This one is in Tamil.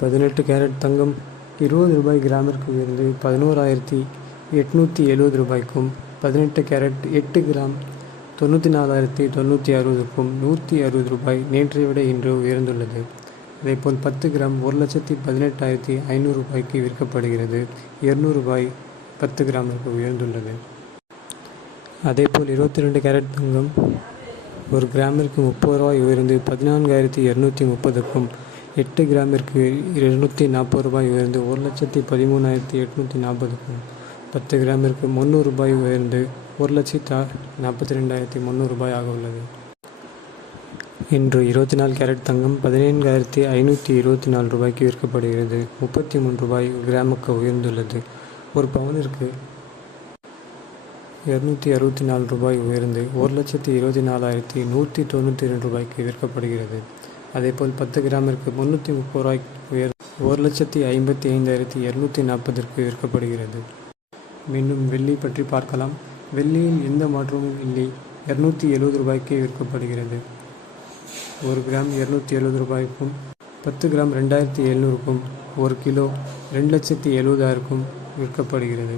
18 கேரட் தங்கம் ரூ. 20 கிராமிற்கு உயர்ந்து 11,870 ரூபாய்க்கும், 18 கேரட் 8 கிராம் 94,960க்கும் ரூ. 160 நேற்றை விட இன்று உயர்ந்துள்ளது. அதேபோல் 10 கிராம் 1,18,500 ரூபாய்க்கு விற்கப்படுகிறது. ரூ. 200 10 கிராமிற்கு உயர்ந்துள்ளது. அதேபோல் 22 கேரட் தங்கம் 1 கிராமிற்கு ரூ. 30 உயர்ந்து 14,230க்கும், 8 கிராமிற்கு ரூ. 240 உயர்ந்து 1,13,840க்கும், 10 கிராமிற்கு ரூ. 300 உயர்ந்து 1,42,300 ஆக உள்ளது. இன்று 24 கேரட் தங்கம் 17,524 ரூபாய்க்கு விற்கப்படுகிறது. ரூ. 33 கிராமுக்கு உயர்ந்துள்ளது. ஒரு பவுனிற்கு ரூ. 264 உயர்ந்து 1,24,192 ரூபாய்க்கு விற்கப்படுகிறது. அதேபோல் 10 கிராமிற்கு ரூ. 330 உயர்ந்து 1,55,240ற்கு விற்கப்படுகிறது. மீண்டும் வெள்ளி பற்றி பார்க்கலாம். வெள்ளியில் எந்த மாற்றமும் இல்லை. ரூ. 270 விற்கப்படுகிறது. 1 கிராம் ரூ. 270க்கும், 10 கிராம் 2,700க்கும், 1 கிலோ 2,70,000க்கும் விற்கப்படுகிறது.